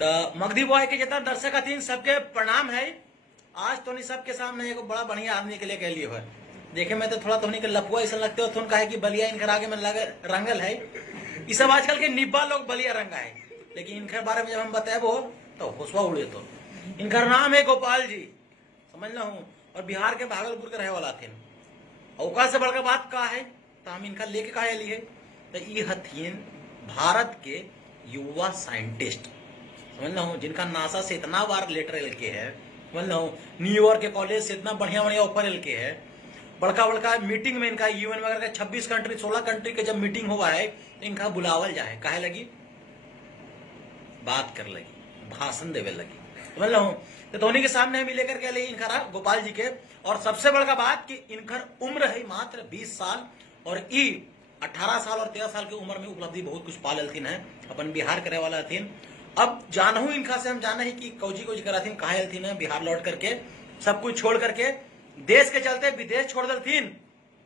तो मगधी बॉय के जितना दर्शक हथिन सबके प्रणाम है। आज तो नहीं सबके सामने एक बड़ा बढ़िया आदमी के लिए कह लियो है। देखे में तो थोड़ा तो नहीं लफुआ ऐसा लगते हो, तुम कहे कि बलिया इनकर आगे में लगे रंगल है। ये सब आजकल के निब्बा लोग बलिया रंगा है, लेकिन इनके बारे में जब हम बताएबो तो होशवा उड़े। तो इनका नाम है गोपाल जी, समझ ला हूँ, और बिहार के भागलपुर के रहे वाला थे। औका से बढ़कर बात का है तो हम इनका लेके कहा लिए तो ये हथिन भारत के युवा साइंटिस्ट, समझ ला हूँ, जिनका नासा से इतना बार लेटर लेके है, समझ ला हूँ, न्यूयॉर्क के कॉलेज से इतना बढ़िया बढ़िया ऑफर लेके है। बड़का बड़का मीटिंग में इनका यूएन वगैरह का 26 कंट्री 16 कंट्री के जब मीटिंग हुआ है तो इनका बुलावल जाए, काहे लगी बात कर लगी, भाषण देवे लगी, समझ ला हूँ। तो धोनी के सामने हम लेकर के लिए इनका गोपाल जी के, और सबसे बड़का बात कि इनकर उम्र है मात्र 20 साल और ई 18 साल और 13 साल की उम्र में उपलब्धि बहुत कुछ पा लेथिन है। अपन बिहार करे वाला हथिन। अब जानहू इनका से हम जाना ही कि कौजी कौजी कराथिन, कहा हथिन है बिहार लौट करके सब कुछ छोड़ करके देश के चलते विदेश छोड़ दलथिन,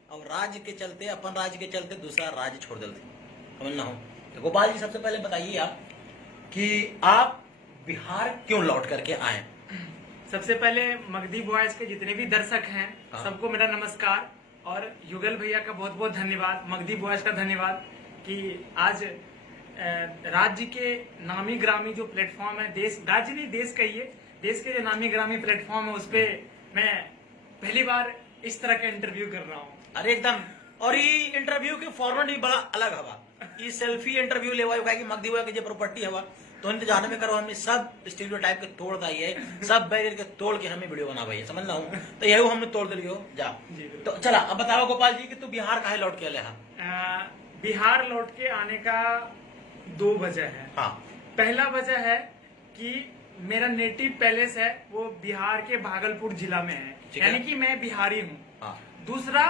और राज्य के चलते अपन राज्य के चलते दूसरा राज्य छोड़ दलथिन, समझना हो। तो गोपाल जी सबसे पहले बताइए आप कि आप बिहार क्यों लौट करके आए। सबसे पहले मगधी बॉयज के जितने भी दर्शक हैं सबको मेरा नमस्कार, और युगल भैया का बहुत बहुत धन्यवाद, मगधी बॉयज का धन्यवाद कि आज राज्य के नामी ग्रामी जो प्लेटफॉर्म है, देश राज्य नहीं देश कहिए, देश के जो नामी ग्रामी प्लेटफॉर्म है उस पर मैं पहली बार इस तरह का इंटरव्यू कर रहा हूँ। अरे एकदम, और ये इंटरव्यू के फॉर्मेट भी बड़ा अलग हवा। ये सेल्फी इंटरव्यू लेवा कि मगधी बॉय के जो प्रॉपर्टी हवा तो इन्हें जाने में करो, हमें सब स्टीरियोटाइप के तोड़ दाई है, सब बैरियर के तोड़ के हमें वीडियो बना भाई, समझ ला हूँ। तो यही हमने तोड़ दिलियो जा। तो चला अब बताओ गोपाल जी कि तू बिहार काहे लौट के आया। बिहार लौट के आने का 2 वजह है। हाँ। पहला वजह है कि मेरा नेटिव पैलेस है वो बिहार के भागलपुर जिला में है, यानी कि मैं बिहारी हूँ। हाँ। दूसरा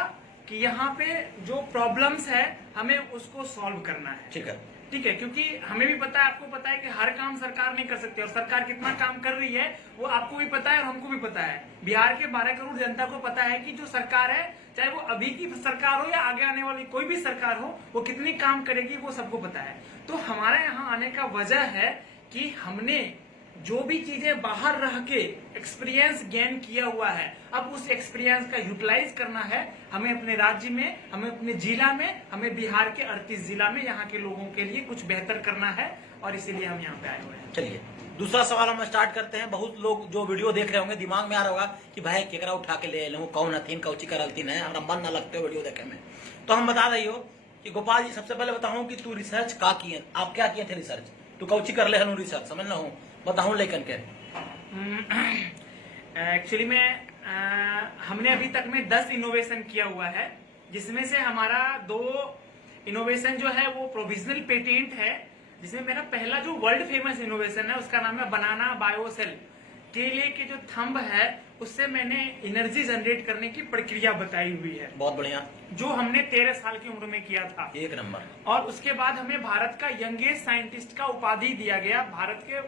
कि यहाँ पे जो प्रॉब्लम्स है हमें उसको सॉल्व करना है। ठीक है, ठीक है, क्योंकि हमें भी पता है, आपको पता है कि हर काम सरकार नहीं कर सकती, और सरकार कितना काम कर रही है वो आपको भी पता है और हमको भी पता है। बिहार के 12 करोड़ जनता को पता है कि जो सरकार है, चाहे वो अभी की सरकार हो या आगे आने वाली कोई भी सरकार हो, वो कितनी काम करेगी वो सबको पता है। तो हमारे यहाँ आने का वजह है कि हमने जो भी चीजें बाहर रह के एक्सपीरियंस गेन किया हुआ है, अब उस एक्सपीरियंस का यूटिलाइज करना है हमें अपने राज्य में, हमें अपने जिला में, हमें बिहार के 38 जिला में यहाँ के लोगों के लिए कुछ बेहतर करना है, और इसीलिए हम यहाँ पे आए हुए हैं। चलिए दूसरा सवाल हम स्टार्ट करते हैं। बहुत लोग जो वीडियो देख रहे होंगे दिमाग में आ रहा होगा कि भाई केकरा उठा के ले लूँ, कौन हथिन कौची करलतीन है, हमारा मन न लगते हो वीडियो देखे में। तो हम बता रही हो कि गोपाल जी सबसे पहले बताऊं कि तू रिसर्च का किए, आप क्या किए थे रिसर्च, तू कौची कर ले हूँ रिसर्च, समझ ना हूँ, बताऊं लेकिन के। एक्चुअली में हमने अभी तक में 10 इनोवेशन किया हुआ है, जिसमें से हमारा 2 इनोवेशन जो है वो प्रोविजनल पेटेंट है, जिसमें मेरा पहला जो वर्ल्ड फेमस इनोवेशन है उसका नाम है बनाना बायोसेल। केले के जो थंब है उससे मैंने एनर्जी जनरेट करने की प्रक्रिया बताई हुई है। बहुत बढ़िया, जो हमने 13 साल की उम्र में किया था। एक नंबर। और उसके बाद हमें भारत का यंगेस्ट साइंटिस्ट का उपाधि दिया गया भारत के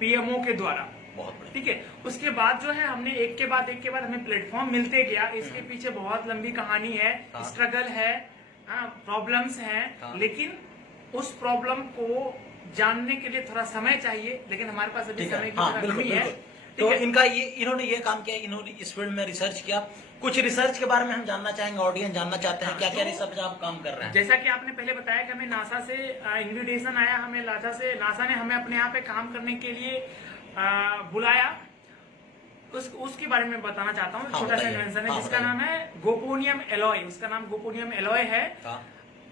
पीएमओ के द्वारा। बहुत बढ़िया। ठीक है, उसके बाद जो है हमने एक के बाद हमें प्लेटफॉर्म मिलते गया। इसके पीछे बहुत लंबी कहानी है, स्ट्रगल है, प्रॉब्लम्स हैं, लेकिन उस प्रॉब्लम को जानने के लिए थोड़ा समय चाहिए, लेकिन हमारे पास अभी समय की कमी है। तो इनका ये इन्होंने ये काम किया, इन्होंने इस फील्ड में रिसर्च किया। कुछ रिसर्च के बारे में हम जानना चाहेंगे, ऑडियंस जानना चाहते हैं क्या क्या रिसर्च आप काम कर रहे हैं। जैसा कि आपने पहले बताया कि हमें नासा से इन्विटेशन आया, हमें नासा ने हमें अपने यहाँ पे काम करने के लिए बुलाया। उसके बारे में बताना चाहता हूँ। छोटा सा इन्वेंशन है जिसका नाम है गोपोनियम एलॉय। उसका नाम गोपोनियम एलॉय है।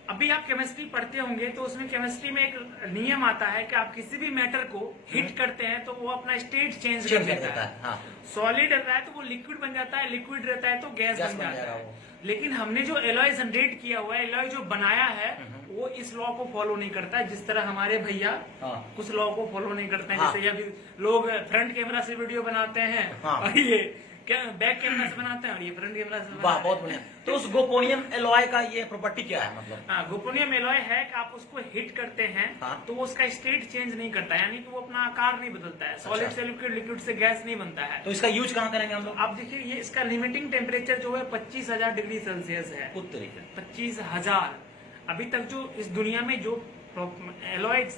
अभी आप केमिस्ट्री पढ़ते होंगे तो उसमें केमिस्ट्री में एक नियम आता है कि आप किसी भी मैटर को हिट करते हैं तो वो अपना स्टेट चेंज कर देता है। सॉलिड रहता है तो वो लिक्विड बन जाता है, लिक्विड रहता है तो गैस बन जाता है। लेकिन हमने जो एलॉय जनरेट किया हुआ है, एलॉय जो बनाया है, वो इस लॉ को फॉलो नहीं करता है, जिस तरह हमारे भैया कुछ लॉ को फॉलो नहीं करते हैं। जैसे अभी लोग फ्रंट कैमरा से वीडियो बनाते हैं और ये बैक कैमरा से बनाते हैं और ये फ्रंट कैमरा से। वाह, बहुत बढ़िया। तो उस गोपोनियम एलॉय का ये प्रॉपर्टी क्या है, मतलब? गोपोनियम एलॉय है कि आप उसको हिट करते हैं तो वो उसका स्टेट चेंज नहीं करता है, यानी कि वो अपना आकार नहीं बदलता है। सॉलिड से लिक्विड, लिक्विड से गैस नहीं बनता है। तो इसका यूज कहाँ करेंगे हम लोग? आप देखिए, ये इसका लिमिटिंग टेम्परेचर जो है 25,000 डिग्री सेल्सियस है। 25,000। अभी तक जो इस दुनिया में जो एलॉय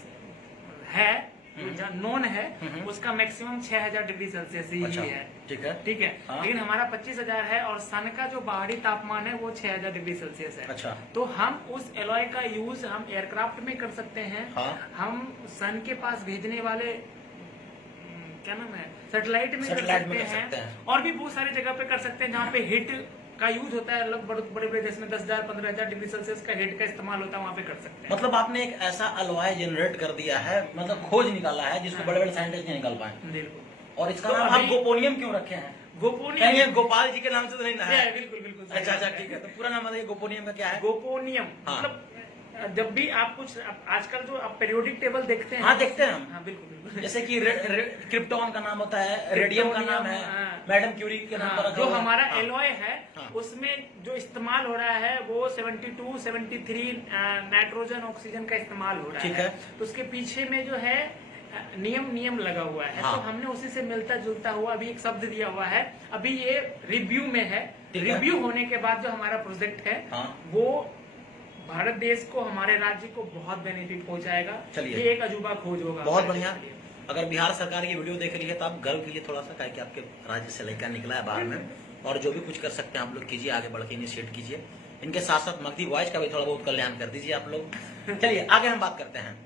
है जो नॉन है उसका मैक्सिमम 6000 डिग्री सेल्सियस ही अच्छा, है। ठीक है। ठीक है, हाँ। लेकिन हमारा 25000 है और सन का जो बाहरी तापमान है वो 6000 डिग्री सेल्सियस है। अच्छा। तो हम उस एलॉय का यूज हम एयरक्राफ्ट में कर सकते हैं। हाँ। हम सन के पास भेजने वाले क्या नाम है सैटेलाइट में कर सकते हैं और भी बहुत सारी जगह पे कर सकते हैं जहाँ पे हीट का यूज होता है। लगभग बड़े बड़े देश में 10,000 15,000 डिग्री सेल्सियस का हीट का इस्तेमाल होता है, वहाँ पे कर सकते हैं। मतलब आपने एक ऐसा अलॉय जनरेट कर दिया है, मतलब खोज निकाला है जिसको बड़े बड़े साइंटिस्ट नहीं निकाल पाए। बिल्कुल। और इसका तो नाम आप अभी- गोपोनियम क्यों रखे हैं? गोपोनियम कहीं ये गोपाल जी के नाम से तो नहीं ना है? बिल्कुल बिल्कुल। अच्छा अच्छा, ठीक है। तो पूरा नाम बताइए गोपोनियम का क्या है? गोपोनियम हाँ। मतलब जब भी आप कुछ आजकल जो आप पीरियोडिक टेबल देखते हैं। हाँ, देखते हैं हम। हाँ बिल्कुल बिल्कुल। जैसे कि क्रिप्टॉन का नाम होता है, रेडियम का नाम है, हाँ। मैडम क्यूरी के नाम पर हाँ, रखा जो हुआ है। हमारा हाँ। एलॉय है हाँ। उसमें जो इस्तेमाल हो रहा है वो 72 73 नाइट्रोजन ऑक्सीजन का इस्तेमाल हो रहा ठीक है। तो उसके पीछे में जो है नियम लगा हुआ है। हाँ। तो हमने उसी से मिलता जुलता हुआ अभी एक शब्द दिया हुआ है। अभी ये रिव्यू में है। ठीक है। रिव्यू होने के बाद जो हमारा प्रोजेक्ट है हाँ। वो भारत देश को हमारे राज्य को बहुत बेनिफिट पहुंचाएगा। चलिए। ये एक अजूबा खोज होगा। बहुत बढ़िया। अगर बिहार सरकार की वीडियो देख रही है तो आप गर्व कीजिए थोड़ा सा, काहे कि आपके राज्य से लड़का निकला है बाहर में। और जो भी कुछ कर सकते हैं आप लोग कीजिए, आगे बढ़ के इनिशिएट कीजिए। इनके साथ साथ मगधी वॉइस का भी थोड़ा बहुत कल्याण कर दीजिए आप लोग। चलिए आगे हम बात करते हैं।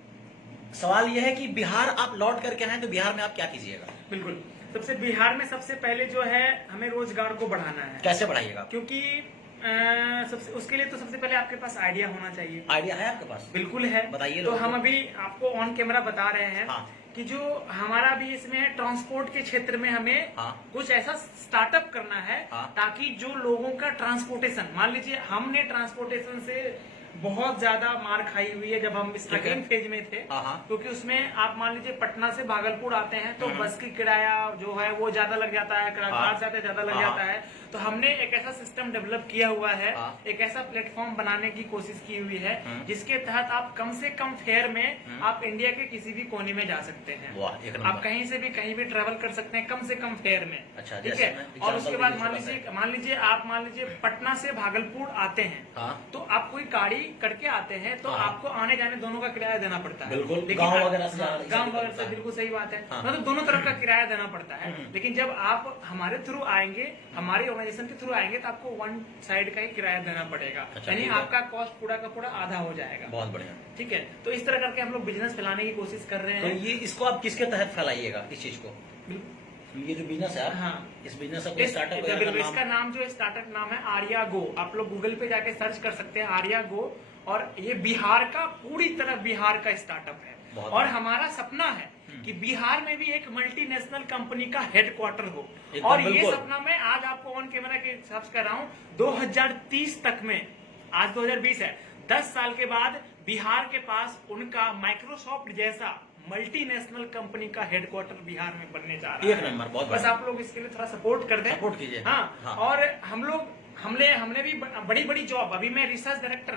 सवाल यह है कि बिहार आप लौट करके आए तो बिहार में आप क्या कीजिएगा? बिल्कुल। सबसे बिहार में सबसे पहले जो है हमें रोजगार को बढ़ाना है। कैसे बढ़ाइएगा? क्योंकि सबसे उसके लिए तो सबसे पहले आपके पास आइडिया होना चाहिए। आइडिया है आपके पास? बिल्कुल है। बताइए तो लोगों हम को। अभी आपको ऑन कैमरा बता रहे हैं हाँ। कि जो हमारा भी इसमें है ट्रांसपोर्ट के क्षेत्र में हमें हाँ। कुछ ऐसा स्टार्टअप करना है। हाँ। ताकि जो लोगों का ट्रांसपोर्टेशन, मान लीजिए हमने ट्रांसपोर्टेशन से बहुत ज्यादा मार खाई हुई है जब हम स्ट्रगलिंग फेज में थे। हाँ। क्योंकि उसमें आप मान लीजिए पटना से भागलपुर आते हैं तो हम्म। बस की किराया जो है वो ज्यादा लग जाता है, कार हाँ। से आते ज्यादा लग हाँ। जाता है। तो हमने एक ऐसा सिस्टम डेवलप किया हुआ है, हाँ। एक ऐसा प्लेटफॉर्म बनाने की कोशिश की हुई है हम्म। जिसके तहत आप कम से कम फेयर में आप इंडिया के किसी भी कोने में जा सकते हैं। वाह, एक नंबर। आप कहीं से भी कहीं भी ट्रेवल कर सकते हैं कम से कम फेयर में। अच्छा, ठीक जैसे है। मैं और उसके बाद example दीजिए मान लीजिए पटना से भागलपुर आते हैं। हाँ। तो आप कोई गाड़ी करके आते हैं तो हाँ। आपको आने जाने दोनों का किराया देना पड़ता है। बिल्कुल, लेकिन गाँव वगैरह से हाँ, जाना गाँव पड़ता वगैरह से है। बिल्कुल सही बात है। हाँ। मतलब दोनों तरफ का किराया देना पड़ता है। लेकिन जब आप हमारे थ्रू आएंगे, हमारी ऑर्गेनाइजेशन के थ्रू आएंगे तो आपको वन साइड का ही किराया देना पड़ेगा। अच्छा, यानी ठीक है। आपका कॉस्ट पूरा का पूरा आधा हो जाएगा। बहुत बढ़िया। ठीक है। तो इस तरह करके हम लोग बिजनेस फैलाने की कोशिश कर रहे तो हैं। ये इसको आप किसके तहत फैलाइएगा इस चीज को? ये जो बिजनेस है हाँ। इस बिजनेस का स्टार्टअप इसका नाम जो स्टार्टअप नाम है आर्या गो। आप लोग गूगल पे जाके सर्च कर सकते हैं आर्या गो। और ये बिहार का पूरी तरह बिहार का स्टार्टअप है। बहुत और बढ़िया। हमारा सपना है कि बिहार में भी एक मल्टीनेशनल कंपनी का हेडक्वार्टर हो। एकदम और ये बिल्कुल। सपना मैं आज आपको ऑन कैमरा के हिसाब से कर रहा हूँ 2030 तक में। आज 2020 है, 10 साल के बाद बिहार के पास उनका माइक्रोसॉफ्ट जैसा मल्टीनेशनल कंपनी का हेडक्वार्टर बिहार में बनने जा रहा है। एक नंबर, बहुत बस बढ़िया। आप लोग इसके लिए थोड़ा सपोर्ट कर दें। सपोर्ट कीजिए। हाँ। हाँ। और हम लोग हमने भी बड़ी बड़ी जॉब, अभी मैं रिसर्च डायरेक्टर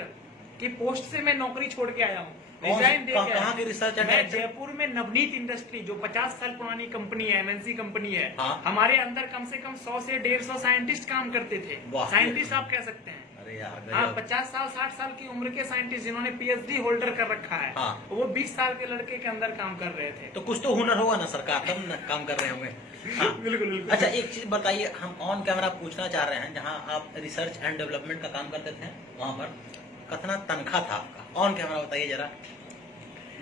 की पोस्ट से मैं नौकरी छोड़ के आया हूँ। रिजाइन दे के आया कहाँ हूँ। के रिसर्च मैं डायरेक्टर? जयपुर में नवनीत इंडस्ट्री जो 50 साल पुरानी कंपनी है, एमएनसी कंपनी है। हाँ। हमारे अंदर कम से कम 100 से 150 साइंटिस्ट काम करते थे। वाह। साइंटिस्ट आप कह सकते हैं। अरे यार हाँ, गजब। 50 साल 60 साल की उम्र के साइंटिस्ट जिन्होंने पीएचडी होल्डर कर रखा है। हाँ। वो 20 साल के लड़के के अंदर काम कर रहे थे। तो कुछ तो हुनर होगा ना सरकार, तब न काम कर रहे होंगे। हाँ। बिल्कुल बिल्कुल। अच्छा, एक चीज बताइए, हम ऑन कैमरा पूछना चाह रहे हैं, जहाँ आप रिसर्च एंड डेवलपमेंट का काम करते थे वहाँ पर कितना तनख्वाह था आपका? ऑन कैमरा बताइए जरा,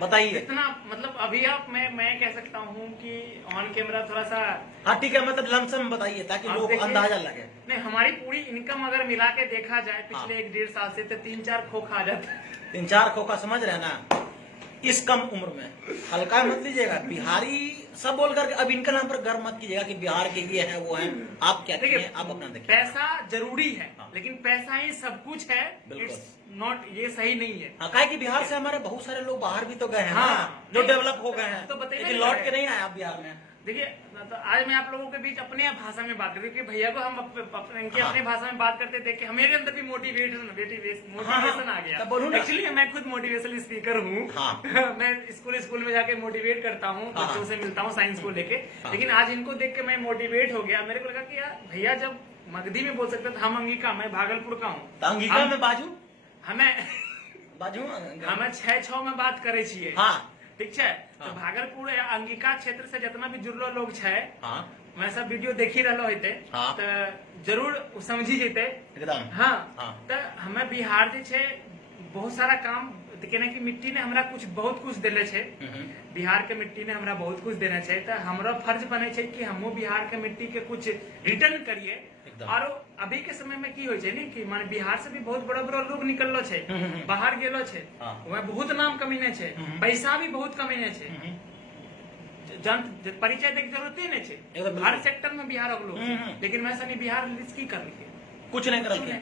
बताइए। इतना मतलब अभी आप मैं कह सकता हूँ कि ऑन कैमरा थोड़ा सा। हाँ ठीक है, मतलब लमसम बताइए ताकि आप लोग देखिए- अंदाजा लगे। नहीं, हमारी पूरी इनकम अगर मिला के देखा जाए पिछले हाँ। 1-1.5 साल से तो 3-4 खोखा आ जाता है। 3-4 खोखा, समझ रहे हैं ना? इस कम उम्र में हल्का मत लीजिएगा। बिहारी सब बोल करके अब इनके नाम पर गर्व मत कीजिएगा कि बिहार के ये है वो है। आप क्या देखिए, किए, आप अपना देखिए। पैसा जरूरी है। हाँ। लेकिन पैसा ही सब कुछ है। बिल्कुल। इट्स नॉट, ये सही नहीं है। हाँ, काहे कि बिहार से हमारे बहुत सारे लोग बाहर भी तो गए हैं हाँ। ना, जो डेवलप हो गए हैं, तो बताइए लेकिन ना, लौट के नहीं आए आप बिहार में। देखिए, तो आज मैं आप लोगों के बीच अपने भाषा में बात करती हूँ कि भैया को हम इनके हाँ। अपने भाषा में बात करते देख के मेरे अंदर भी मोटिवेशन आ गया। तब बोलूं ना। एक्चुअली मैं खुद मोटिवेशनल स्पीकर हूँ। हाँ। मैं स्कूल में जाके मोटिवेट करता हूँ, हाँ। बच्चों से मिलता हूँ साइंस को लेके। हाँ। लेकिन आज इनको देख के मैं मोटिवेट हो गया। मेरे को लगा कि यार भैया जब मगधी में बोल सकते थे, हम अंगिका, मैं भागलपुर का हूँ, तो अंगिका में बाजू हमें बाजू हमें 6-6 में बात करे छिए। हाँ। ठीक है। तो हाँ। भागलपुर अंगिका क्षेत्र से जितना भी जुड़लो लोग है, हाँ मैं सब वीडियो देखी रहलो होते, हाँ। तो जरूर समझी जेते। एकदम। हाँ, हाँ। तो हमें बिहार जे छे बहुत सारा काम केने की मिट्टी ने हमरा कुछ बहुत कुछ देले छे। बिहार के मिट्टी ने हमरा बहुत कुछ देना चाहिए, तो हमरा फर्ज बने छे कि हमो बिहार के मिट्टी के कुछ रिटर्न करिए। एकदम। और अभी के समय में की होय छे नी कि माने बिहार से भी बहुत बड़ा बड़ा लोग निकललो छे, बाहर गेलो छे, हाँ। वहाँ बहुत नाम कमीने छे, पैसा भी बहुत कमीने छे, परिचय देख जरूरत ही नहीं छे, एकदम हर सेक्टर में बिहार के लोग छे। लेकिन मैं सनी बिहार लिस्ट की कर लिखे कुछ नहीं करल के।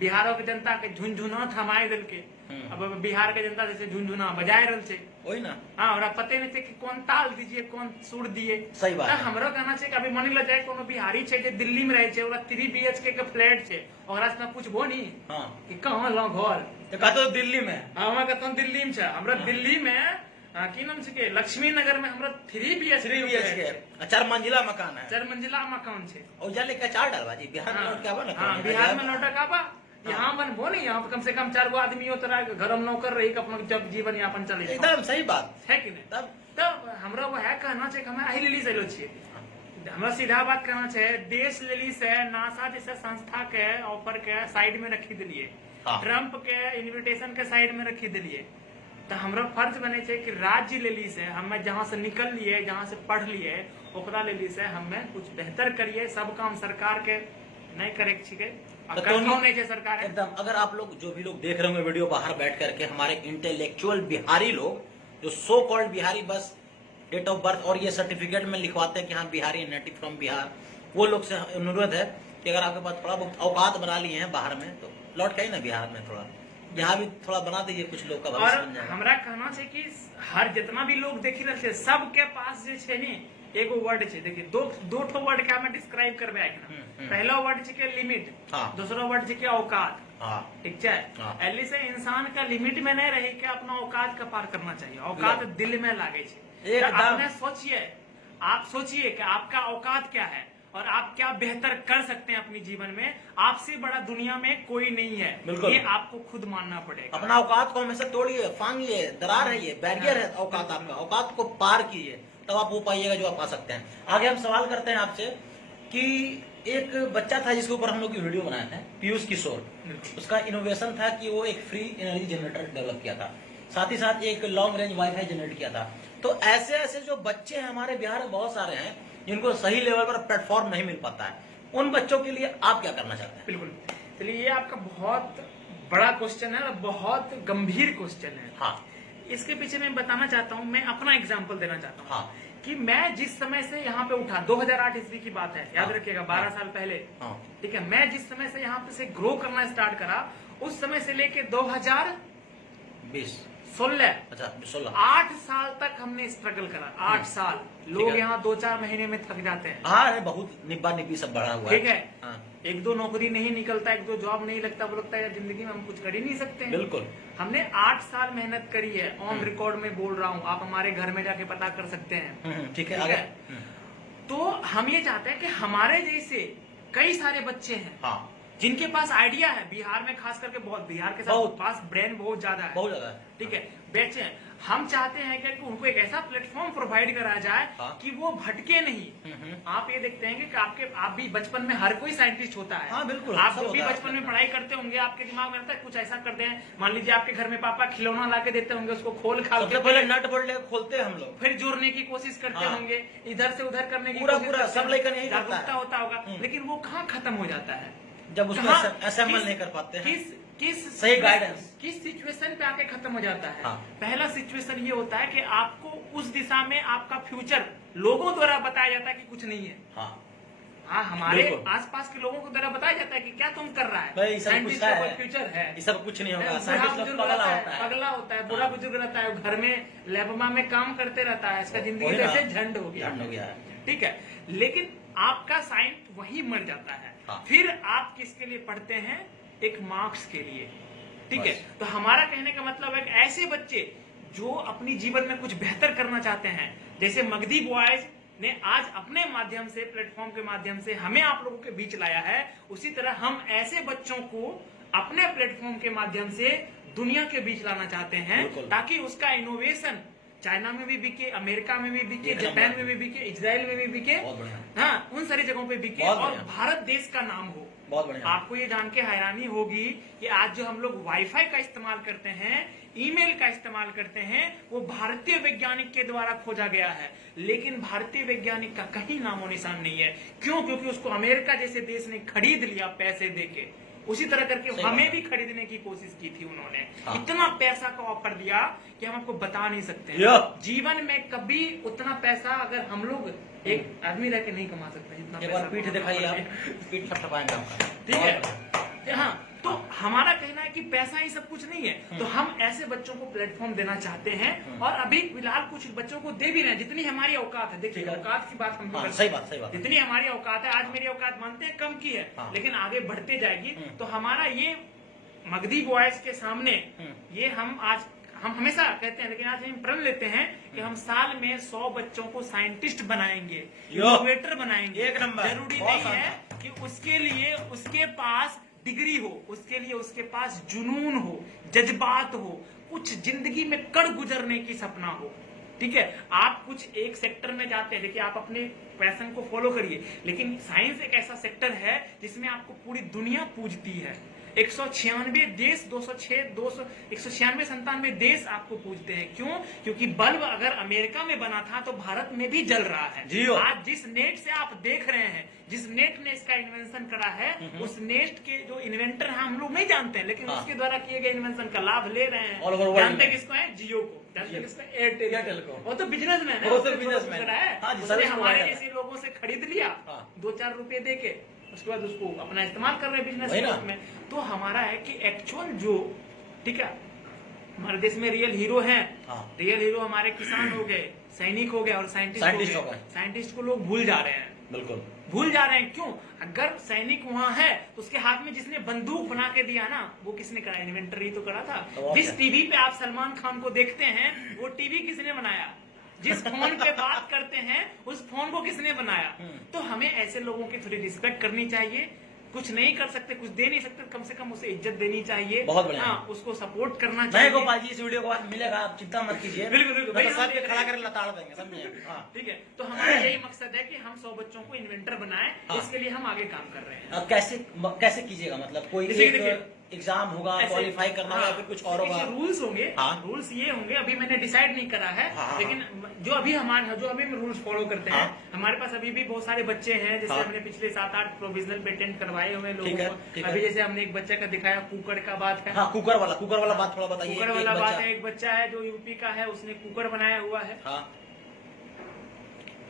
बिहार के जनता के झुनझुना थमाए दिल के। अब बिहार के जनता जैसे झुनझुना बजाए रहल छे, वही ना। हाँ, और पते नहीं थे कि कौन ताल दीजिए कौन सुर दिए। सही बात तो है। हमरो कहना छै कि अभी मानी ल जाए कोनो बिहारी छे जे दिल्ली में रहे छे, ओकरा 3 BHK के फ्लैट छे, ओकरा से पूछबो नी हाँ कि कहाँ लो घर, तो कहते हो दिल्ली में। हमरा कहतो दिल्ली में छे। हमरा दिल्ली में की नाम छे के लक्ष्मी नगर में हमरा 3 BHK 3 BHK 4 मंजिला मकान है। 4 मंजिला मकान छे। और जा लेके 4 डलवा जी बिहार में लौट के आवा ना। हाँ, बिहार में लौट के आवा, यहाँ बनबो नहीं, यहाँ पे कम से कम 4 गो आदमी तरह घर में नौकर रही के अपना जब जीवन यापन चले जाए। एकदम सही बात है कि नहीं? तब तब हमरा वह कहना छै कि हमें अही लेली चलो छियै। हमरा सीधा बात कहना छै, देश लेली से नासा जैसे संस्था के ऑफर के साइड में रखी दिलिए, हाँ। ट्रम्प के इन्विटेशन के साइड में रखी दिलिए। तो हमरा फर्ज बने छै कि राज्य लेली से हमें जहाँ से निकल लिए, जहाँ से पढ़ लिए, ओकरा लेली से हमें कुछ बेहतर करिए। सब काम सरकार के नहीं करे छिके, तो करतो नहीं छै सरकार। एकदम। अगर आप लोग जो भी लोग देख रहे होंगे वीडियो बाहर बैठ करके, हमारे इंटेलेक्चुअल बिहारी लोग जो सो कॉल्ड बिहारी बस डेट ऑफ बर्थ और ये सर्टिफिकेट में लिखवाते हैं कि हाँ बिहारी नेटिव फ्रॉम बिहार, वो लोग से अनुरोध है कि अगर आपके पास थोड़ा बहुत औकात बना लिए हैं बाहर में, तो लौट के ना बिहार में थोड़ा यहाँ भी थोड़ा बना दीजिए, कुछ लोग का भविष्य बन जाएगा। हमरा कहना छै कि हर जितना भी लोग देखी रहे छे, सबके पास जे छे नी एगो वर्ड छे। देखिए दो ठो वर्ड के हमें डिस्क्राइब करबे आइ ना। पहला वर्ड छे के लिमिट, हाँ। दूसरा वर्ड छे के औकात। हाँ ठीक है, हाँ। एली से इंसान का लिमिट में नहीं रही के अपना औकात का पार करना चाहिए। औकात दिल में लागे छे। एकदम। तो अपने सोचिए, आप सोचिए कि आपका औकात क्या है और आप क्या बेहतर कर सकते हैं अपने जीवन में। आपसे बड़ा दुनिया में कोई नहीं है, बिल्कुल। ये आपको खुद मानना पड़ेगा। अपना औकात को हमेशा तोड़िए, फांगिए, दरार है ये, बैरियर है औकात आपका, औकात को पार कीजिए, तब आप वो पाइएगा जो आप पा सकते हैं। आगे हम सवाल करते हैं आपसे कि एक बच्चा था जिसके ऊपर हम लोग की वीडियो बनाए थे, पीयूष किशोर। उसका इनोवेशन था कि वो एक फ्री एनर्जी जनरेटर डेवलप किया था, साथ ही साथ एक लॉन्ग रेंज वाईफाई जनरेट किया था। तो ऐसे ऐसे जो बच्चे हैं हमारे बिहार में बहुत सारे हैं जिनको सही लेवल पर प्लेटफॉर्म नहीं मिल पाता है, उन बच्चों के लिए आप क्या करना चाहते हैं? बिल्कुल। चलिए, ये आपका बहुत बड़ा क्वेश्चन है और बहुत गंभीर क्वेश्चन है। हाँ इसके पीछे मैं बताना चाहता हूँ, मैं अपना एग्जांपल देना चाहता हूँ। हाँ। कि मैं जिस समय से यहाँ पे उठा, 2008 ईस्वी की बात है, याद हाँ। रखिएगा, 12 साल पहले। हाँ। ठीक है, मैं जिस समय से यहाँ पे से ग्रो करना स्टार्ट करा, उस समय से लेके 2016 अच्छा 16 8 साल तक हमने स्ट्रगल करा। 8 साल लोग यहाँ 2-4 महीने में थक जाते हैं। हाँ अरे बहुत निब्बा निब्बी सब बढ़ा हुआ है। ठीक है, हाँ। 1-2 नौकरी नहीं निकलता, 1-2 जॉब नहीं लगता, वो लगता है जिंदगी में हम कुछ कर ही नहीं सकते हैं। बिल्कुल। हमने 8 साल मेहनत करी है, ऑन रिकॉर्ड में बोल रहा हूँ, आप हमारे घर में जाके पता कर सकते हैं। ठीक है, ठीक आगे। है? तो हम ये चाहते हैं कि हमारे जैसे कई सारे बच्चे हैं हाँ जिनके पास आइडिया है, बिहार में खास करके बहुत, बिहार के साथ पास ब्रेन बहुत ज्यादा है, बहुत ज्यादा है। ठीक है, बच्चे हैं। हम चाहते हैं कि उनको एक ऐसा प्लेटफॉर्म प्रोवाइड कराया जाए हाँ। कि वो भटके नहीं। आप ये देखते हैं कि आप भी बचपन में, हर कोई साइंटिस्ट होता है। हाँ, बिल्कुल, आप सब जो भी होता है। बचपन में पढ़ाई करते होंगे, आपके दिमाग में रहता है कुछ ऐसा कर दें। मान लीजिए आपके घर में पापा खिलौना ला के देते होंगे, उसको खोल खाल सबसे के पहले नट बोल्ट खोलते हैं हम लोग, फिर जोड़ने की कोशिश करते हाँ। होंगे, इधर से उधर करने की पूरा कोशिश पूरा करते सब होंगे, लेकर यही करता है। जागरूकता होता होगा, लेकिन वो कहाँ खत्म हो जाता है जब उसको कहाँ- असेंबल किस- नहीं कर पाते हैं। किस सही guidance। किस सिचुएशन पे आके खत्म हो जाता है। हाँ। पहला सिचुएशन ये होता है कि आपको उस दिशा में आपका फ्यूचर लोगों द्वारा बताया जाता है कि कुछ नहीं है। हाँ हाँ, हमारे बिल्कुल। आसपास के लोगों को द्वारा बताया जाता है कि क्या तुम कर रहा है, भाई, ये सब कुछ है। फ्यूचर है, ये सब कुछ नहीं होगा, बूढ़ा साइंटिस्ट लोग बुजुर्ग पगला रहता होता है, है। पगला होता है, बूढ़ा हाँ। बुजुर्ग रहता है, घर में लैबमा में काम करते रहता है, इसका जिंदगी वही ना। जैसे झंड हो गया। झंड हो गया है। ठीक है, लेकिन आपका साइंट वही मर जाता है। हाँ। फिर आप किसके लिए पढ़ते हैं? एक मार्क्स के लिए। ठीक है, बस। तो हमारा कहने का मतलब है कि ऐसे बच्चे जो अपनी जीवन में कुछ बेहतर करना चाहते हैं, जैसे मगधी बॉयज ने आज अपने माध्यम से, प्लेटफॉर्म के माध्यम से हमें आप लोगों के बीच लाया है, उसी तरह हम ऐसे बच्चों को अपने प्लेटफॉर्म के माध्यम से दुनिया के बीच लाना चाहते हैं, बिल्कुल। ताकि उसका इनोवेशन चाइना में भी बिके, अमेरिका में भी बिके, एक जापान नंबर। में भी बिके, इजराइल में भी बिके, बहुत बढ़िया, हाँ उन सारी जगहों पे बिके बहुत और बढ़िया। भारत देश का नाम हो। बहुत बढ़िया। आपको ये जान के हैरानी होगी कि आज जो हम लोग वाईफाई का इस्तेमाल करते हैं, ईमेल का इस्तेमाल करते हैं, वो भारतीय वैज्ञानिक के द्वारा खोजा गया है, लेकिन भारतीय वैज्ञानिक का कहीं नामो निशान नहीं है। क्यों? क्योंकि उसको अमेरिका जैसे देश ने खरीद लिया पैसे देके। उसी तरह करके सही हमें बात भी खरीदने की कोशिश की थी उन्होंने। हाँ। इतना पैसा का ऑफर दिया कि हम आपको बता नहीं सकते या। हैं। जीवन में कभी उतना पैसा अगर हम लोग एक आदमी रह के नहीं कमा सकते जितना एक बार पैसा पीठ को दिखाइए ऑफर आप, दिया। पीठ थपथपाएंगे आपका। ठीक है, हाँ। तो हमारा कहना है कि पैसा ही सब कुछ नहीं है, तो हम ऐसे बच्चों को प्लेटफॉर्म देना चाहते हैं और अभी फिलहाल कुछ बच्चों को दे भी रहे हैं जितनी हमारी औकात है। देखिए ठीक है। औकात की बात हम हाँ, करते सही हैं। बात, सही बात। जितनी हमारी औकात है, आज मेरी औकात मानते हैं कम की है, हाँ। लेकिन आगे बढ़ते जाएगी। तो हमारा ये मगधी बॉयज के सामने ये हम हमेशा कहते हैं, लेकिन आज हम प्रण लेते हैं कि हम साल में 100 बच्चों को साइंटिस्ट बनाएंगे, इनोवेटर बनाएंगे। एक नंबर, जरूरी बहुत नहीं है कि उसके लिए उसके पास डिग्री हो, उसके लिए उसके पास जुनून हो, जज्बात हो, कुछ जिंदगी में कड़ गुजरने की सपना हो। ठीक है, आप कुछ एक सेक्टर में जाते हैं, देखिए आप अपने पैशन को फॉलो करिए, लेकिन साइंस एक ऐसा सेक्टर है जिसमें आपको पूरी दुनिया पूजती है। 196 देश 196 देश आपको पूछते हैं। क्यों? क्योंकि बल्ब अगर अमेरिका में बना था तो भारत में भी जल रहा है। जियो। आज जिस नेट से आप देख रहे हैं, जिस नेट ने इसका इन्वेंशन करा है, उस नेट के जो इन्वेंटर हैं हम लोग नहीं जानते हैं, लेकिन हाँ। उसके द्वारा किए गए इन्वेंशन का लाभ ले रहे हैं। All over world जानते में। किसको है? जियो को। जानते जियो। किसको? एयरटेल को। वो तो बिजनेसमैन है, वो तो उसने businessman करा है। हाँ जी, उसने service हमारे provider है। जैसे लोगों से खरीद लिया हाँ। 2-4 रुपए दे के, उसके बाद उसको अपना इस्तेमाल कर रहे हैं बिजनेस वही ना। में। तो हमारा है कि एक्चुअल जो, ठीक है, हमारे देश में रियल हीरो हैं। हाँ। रियल हीरो हमारे किसान हो गए, सैनिक हो गए और साइंटिस्ट साइंटिस्ट हो हो गए। गए। साइंटिस्ट को लोग भूल जा रहे हैं, बिल्कुल। भूल जा रहे हैं। क्यों? अगर सैनिक वहां है तो उसके हाथ में जिसने बंदूक बना के दिया ना, वो किसने करा? इन्वेंटर ही तो करा था। तो और जिस क्या? टीवी पे आप सलमान खान को देखते हैं, वो टीवी किसने बनाया? जिस फोन पे बात करते हैं, उस फोन को किसने बनाया? तो हमें ऐसे लोगों की थोड़ी रिस्पेक्ट करनी चाहिए। कुछ नहीं कर सकते, कुछ दे नहीं सकते, कम से कम उसे इज्जत देनी चाहिए। बहुत बढ़िया। हाँ, उसको सपोर्ट करना नहीं चाहिए। गोपाल जी, इस वीडियो को मिलेगा, आप चिंता मत कीजिए। बिल्कुल, बिल्कुल। मैं तो भाई, सर पे हम- खड़ा कर लताड़ देंगे, समझे? हाँ। ठीक है, तो हमारा यही मकसद है कि हम 100 बच्चों को इन्वेंटर बनाएं। हाँ। इसके लिए हम आगे काम कर रहे हैं। अब कैसे कीजिएगा? मतलब कोई जैसे कि एक देखिए, एग्जाम होगा, ऐसे- क्वालिफाई करना होगा, हाँ, या फिर कुछ और होगा? रूल्स होंगे। हाँ। रूल्स ये होंगे, अभी मैंने डिसाइड नहीं करा है। हाँ। लेकिन जो अभी हम रूल्स फॉलो करते हैं, हाँ। हमारे पास अभी भी बहुत सारे बच्चे हैं, जैसे हाँ। हमने पिछले 7-8 प्रोविजनल पेटेंट करवाए हुए लोगों ठीक है, को। ठीक है। अभी जैसे हमने एक बच्चे का दिखाया, कुकर का बात है। हाँ, कुकर वाला बात थोड़ा बताइए। कुकर एक वाला बात बच्चा- है, एक बच्चा है जो यूपी का है, उसने कुकर बनाया हुआ है। हाँ।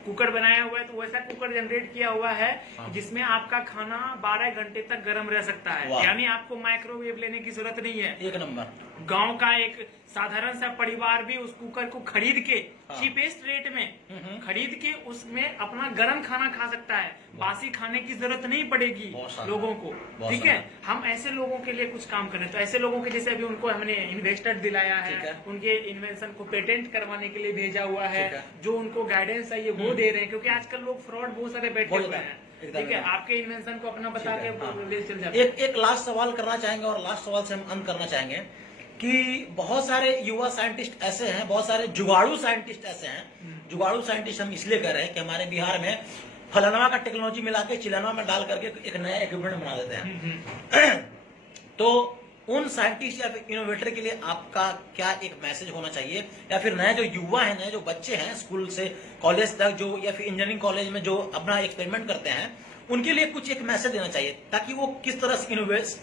कुकर बनाया हुआ है, तो वैसा कुकर जनरेट किया हुआ है हाँ। जिसमें आपका खाना 12 घंटे तक गर्म रह सकता है। वाह। यानी आपको माइक्रोवेव लेने की जरूरत नहीं है। एक नंबर। गांव का एक साधारण सा परिवार भी उस कुकर को खरीद के हाँ। चीपेस्ट रेट में खरीद के उसमें अपना गर्म खाना खा सकता है। बासी खाने की जरूरत नहीं पड़ेगी बहुत शानदार। लोगों को। बहुत ठीक है, शानदार। हम ऐसे लोगों के लिए कुछ काम करें। तो ऐसे लोगों के जैसे अभी उनको हमने इन्वेस्टर दिलाया ठीक है, है। उनके इन्वेंशन को पेटेंट करवाने के लिए भेजा हुआ है, ठीक है। जो उनको गाइडेंस चाहिए वो दे रहे हैं। क्योंकि आजकल लोग फ्रॉड बहुत सारे बैठे बहुत हुए ज्यादा, हैं। एकदम, ठीक है, एकदम। आपके इन्वेंशन को अपना बता ठीक के है, हाँ। ले चल जाते हैं। एक लास्ट सवाल करना चाहेंगे, और लास्ट सवाल से हम अंत करना चाहेंगे कि बहुत सारे युवा साइंटिस्ट ऐसे हैं, बहुत सारे जुगाड़ू साइंटिस्ट ऐसे हैं। जुगाड़ू साइंटिस्ट हम इसलिए कर रहे हैं कि हमारे बिहार में फलाना का टेक्नोलॉजी मिला के चिलाना में डाल करके एक नया इक्विपमेंट बना देते हैं। तो उन साइंटिस्ट या फिर इनोवेटर के लिए आपका क्या एक मैसेज होना चाहिए, या फिर नए जो युवा हैं, नए जो बच्चे हैं स्कूल से कॉलेज तक जो, या फिर इंजीनियरिंग कॉलेज में जो अपना एक्सपेरिमेंट करते हैं, उनके लिए कुछ एक मैसेज देना चाहिए ताकि वो किस तरह से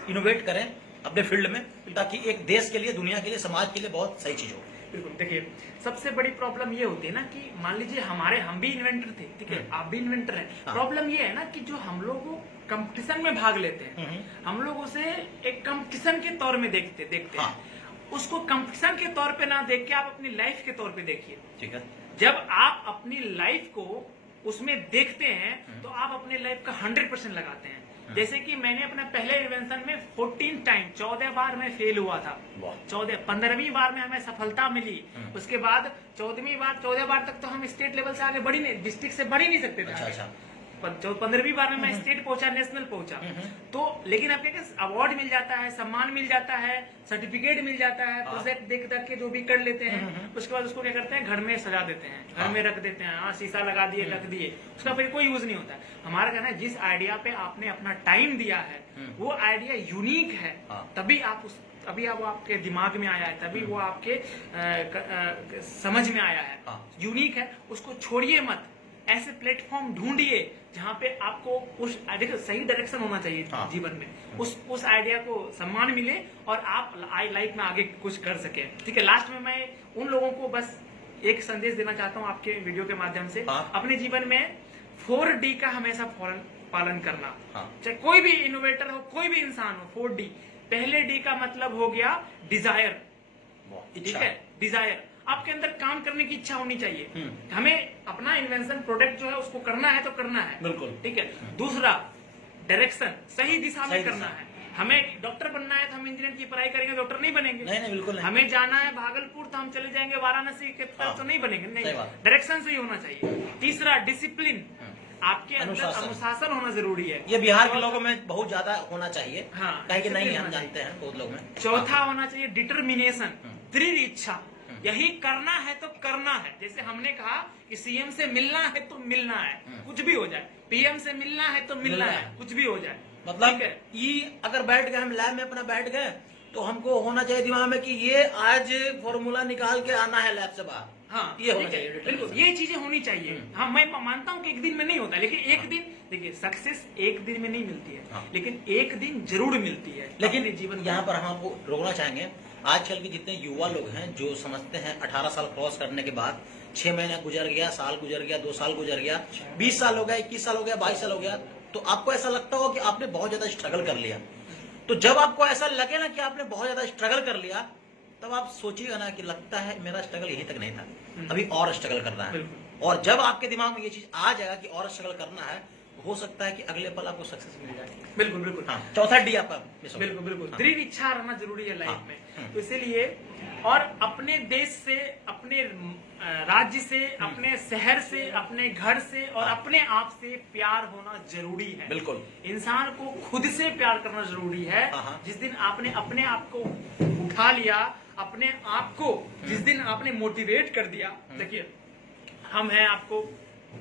इनोवेट करें अपने फील्ड में, ताकि एक देश के लिए, दुनिया के लिए, समाज के लिए बहुत सही चीज हो। बिल्कुल। देखिए, सबसे बड़ी प्रॉब्लम ये होती है ना कि मान लीजिए हम भी इन्वेंटर थे, ठीक है, आप भी इन्वेंटर हैं। हाँ। प्रॉब्लम ये है ना कि जो हम लोग कंपटीशन में भाग लेते हैं, हम लोग उसे एक कंपटीशन के तौर में देखते हैं। हाँ। उसको कंपटीशन के तौर पे ना देख के आप अपनी लाइफ के तौर पे देखिए। ठीक है। जब आप अपनी लाइफ को उसमें देखते हैं तो आप अपने लाइफ का 100% लगाते हैं। जैसे कि मैंने अपना पहले इन्वेंशन में 14 टाइम 14 बार मैं फेल हुआ था। 15वीं बार में हमें सफलता मिली। उसके बाद 14वीं बार 14 बार तक तो हम स्टेट लेवल से आगे बढ़ी नहीं, डिस्ट्रिक्ट से बढ़ ही नहीं सकते थे। अच्छा, आगे। अच्छा। 15वीं बार में मैं स्टेट पहुंचा, नेशनल पहुंचा। तो लेकिन अब क्या अवार्ड मिल जाता है, सम्मान मिल जाता है, सर्टिफिकेट मिल जाता है, प्रोजेक्ट देख देख के जो भी कर लेते हैं, उसके बाद उसको क्या करते हैं, घर में सजा देते हैं, घर में रख देते हैं, शीशा लगा दिए, रख दिए, उसका फिर कोई यूज नहीं होता है। हमारा कहना है जिस आइडिया पे आपने अपना टाइम दिया है वो आइडिया यूनिक है, तभी वो आपके दिमाग में आया है, तभी वो आपके समझ में आया है, यूनिक है, उसको छोड़िए मत। ऐसे प्लेटफॉर्म ढूंढिए जहाँ पे आपको उस देखो सही डायरेक्शन होना चाहिए जीवन में, उस आइडिया को सम्मान मिले और आप लाइफ में आगे कुछ कर सके। ठीक है, लास्ट में मैं उन लोगों को बस एक संदेश देना चाहता हूँ आपके वीडियो के माध्यम से, अपने जीवन में 4D का हमेशा पालन करना। चाहे कोई भी इनोवेटर हो, कोई भी इंसान हो, 4D। पहले D का मतलब हो गया डिजायर, ठीक है, डिजायर, आपके अंदर काम करने की इच्छा होनी चाहिए। हमें अपना इन्वेंशन प्रोडक्ट जो है उसको करना है तो करना है, बिल्कुल, ठीक है। दूसरा डायरेक्शन, सही दिशा में करना है। हमें डॉक्टर बनना है तो हम इंजीनियर की पढ़ाई करेंगे, डॉक्टर नहीं बनेंगे। नहीं, बिल्कुल नहीं। हमें जाना है भागलपुर तो हम चले जाएंगे वाराणसी के तरफ, तो नहीं बनेंगे, नहीं, डायरेक्शन सही होना चाहिए। तीसरा डिसिप्लिन, आपके अंदर अनुशासन होना जरूरी है। ये बिहार के लोगों में बहुत ज्यादा होना चाहिए, हाँ, कि नहीं हम जानते हैं बहुत लोग में। चौथा होना चाहिए डिटर्मिनेशन, दृढ़ इच्छा, यही करना है तो करना है। जैसे हमने कहा कि सीएम से मिलना है तो मिलना है, कुछ भी हो जाए, पीएम से मिलना है तो मिलना है, कुछ भी हो जाए। मतलब ये अगर बैठ गए, हम लैब में अपना बैठ गए, तो हमको होना चाहिए दिमाग में कि ये आज फॉर्मूला निकाल के आना है लैब से बाहर। हाँ, ये होना चाहिए, बिल्कुल, ये चीजें होनी चाहिए। हाँ, मैं मानता हूँ कि एक दिन में नहीं होता, लेकिन एक दिन, देखिए सक्सेस एक दिन में नहीं मिलती है, लेकिन एक दिन जरूर मिलती है। लेकिन जीवन यहाँ पर हम आपको रोकना चाहेंगे, आजकल के जितने युवा लोग हैं जो समझते हैं 18 साल क्रॉस करने के बाद 6 महीना गुजर गया, साल गुजर गया, 2 साल गुजर गया, 20 साल हो गया, 21 साल हो गया, 22 साल हो गया, तो आपको ऐसा लगता होगा कि आपने बहुत ज्यादा स्ट्रगल कर लिया। तो जब आपको ऐसा लगे ना कि आपने बहुत ज्यादा स्ट्रगल कर लिया, तब आप सोचिएगा ना कि लगता है मेरा स्ट्रगल यहीं तक नहीं था, अभी और स्ट्रगल करना है। और जब आपके दिमाग में ये चीज आ जाएगा कि और स्ट्रगल करना है, हो सकता है कि अगले पल आपको सक्सेस मिल जाए। बिल्कुल बिल्कुल, हाँ, चौथा डी आपका, बिल्कुल बिल्कुल, दृढ़ इच्छा रहना जरूरी है लाइफ में। तो इसीलिए, और अपने देश से, अपने राज्य से, अपने शहर से, अपने घर से और अपने आप से प्यार होना जरूरी है। बिल्कुल, इंसान को खुद से प्यार करना जरूरी है। जिस दिन आपने अपने आप को उठा लिया, अपने आप को जिस दिन आपने मोटिवेट कर दिया, देखिए हम हैं, आपको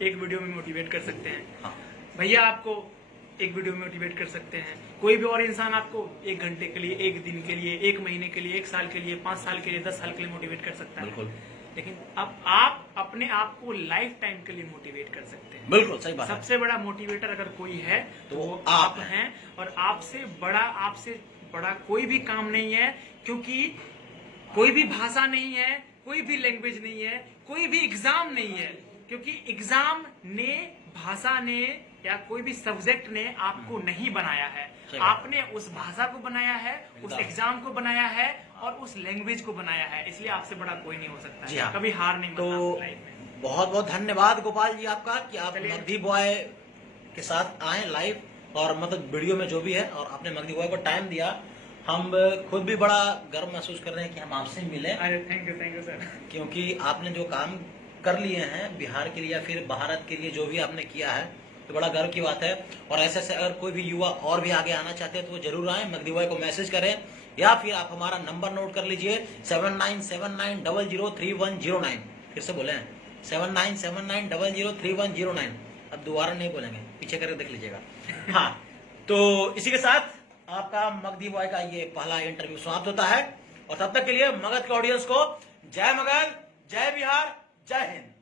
एक वीडियो में मोटिवेट कर सकते हैं, भैया आपको एक वीडियो में मोटिवेट कर सकते हैं, कोई भी और इंसान आपको 1 घंटे के लिए, 1 दिन के लिए, 1 महीने के लिए, 1 साल के लिए, 5 साल के लिए, 10 साल के लिए मोटिवेट कर सकता है। बिल्कुल, लेकिन अब आप अपने आप को लाइफ टाइम के लिए मोटिवेट कर सकते हैं। बिल्कुल सही बात। सबसे बड़ा मोटिवेटर अगर कोई है तो वो आप हैं, और आपसे बड़ा कोई भी काम नहीं है, क्योंकि कोई भी भाषा नहीं है, कोई भी लैंग्वेज नहीं है, कोई भी एग्जाम नहीं है, क्योंकि एग्जाम ने, भाषा ने या कोई भी सब्जेक्ट ने आपको नहीं बनाया है, आपने उस भाषा को बनाया है, उस एग्जाम को बनाया है और उस लैंग्वेज को बनाया है। इसलिए आपसे बड़ा कोई नहीं हो सकता है, कभी हार नहीं मानना लाइफ में। बहुत बहुत धन्यवाद गोपाल जी आपका कि आप मगधी बॉय के साथ आए लाइव, और मतलब वीडियो में जो भी है, और आपने मगधी बॉय को टाइम दिया। हम खुद भी बड़ा गर्व महसूस कर रहे हैं कि हम आपसे मिले। थैंक यू सर, क्योंकि आपने जो काम कर लिए हैं बिहार के लिए या फिर भारत के लिए, जो भी आपने किया है, तो बड़ा गर्व की बात है। और ऐसे अगर कोई भी युवा और भी आगे आना चाहते हैं तो वो जरूर आए, मगधी बॉय को मैसेज करें, या फिर आप हमारा नंबर नोट कर लीजिए 7979003109। फिर से बोले 7979003109। अब दोबारा नहीं बोलेंगे, पीछे करके देख लीजिएगा। हाँ, तो इसी के साथ आपका मगधी बॉय का ये पहला इंटरव्यू समाप्त होता है, और तब तक के लिए मगध के ऑडियंस को जय मगध, जय बिहार, जय हिंद।